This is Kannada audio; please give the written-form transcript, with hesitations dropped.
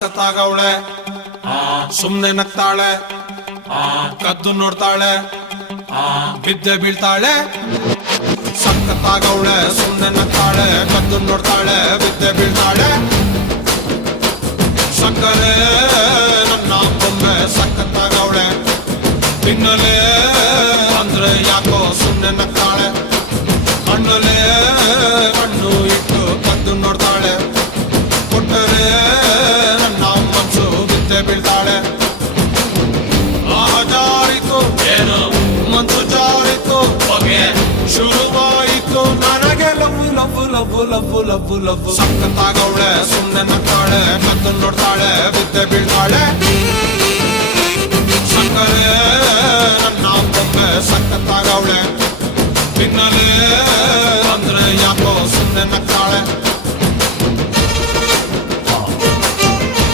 ಸತ್ತಾಗವಳೆ ಸುಮ್ನೆ ನಗ್ತಾಳೆ ಕದ್ದು ನೋಡ್ತಾಳೆ ಬಿದ್ದೆ ಬೀಳ್ತಾಳೆ ಸಕ್ಕತ್ತಾಗವಳೆ ಸುಮ್ನೆ ನಗ್ತಾಳೆ ಕದ್ದು ನೋಡ್ತಾಳೆ ಬಿದ್ದೆ ಬೀಳ್ತಾಳೆ ಸಕ್ಕರೆ ನನ್ನ ಬೊಮ್ಮೆ ಸಕ್ಕತ್ತಾಗವಳೆ ತಿನ್ನಲೆ ಅಂದ್ರೆ ಯಾಕೋ ಸುಮ್ನೆ ನಗ್ತಾಳೆ ಕಣ್ಣಲೆ ಕಣ್ಣು ಇಟ್ಟು ಕದ್ದು ನೋಡ್ತಾಳೆ ಕೊಟ್ಟರೆ ನನ್ನ ಮನ್ಸು ಬಿದ್ದೆ ಬೀಳ್ತಾಳೆ ಜಾರಿತು ಏನು ಮನ್ಸು ಜಾರಿತು ಹೊಗೆ ಶುರುವಾಯಿತು ನನಗೆ love love love love love love ಸಕ್ಕತ್ತಾಗವಳೆ ಸುಮ್ನೆ ನಗ್ತಾಳೆ ಕದ್ದು ನೋಡ್ತಾಳೆ ಬಿದ್ದೆ ಬೀಳ್ತಾಳೆ ಸಕ್ಕರೆ ನನ್ನ ಬೊಮ್ಮೆ ಸಕ್ಕತ್ತಾಗವಳೆ ತಿನ್ನಲೆ ಅಂದ್ರೆ ಯಾಕೋ ಸುಮ್ನೆ ನಗ್ತಾಳೆ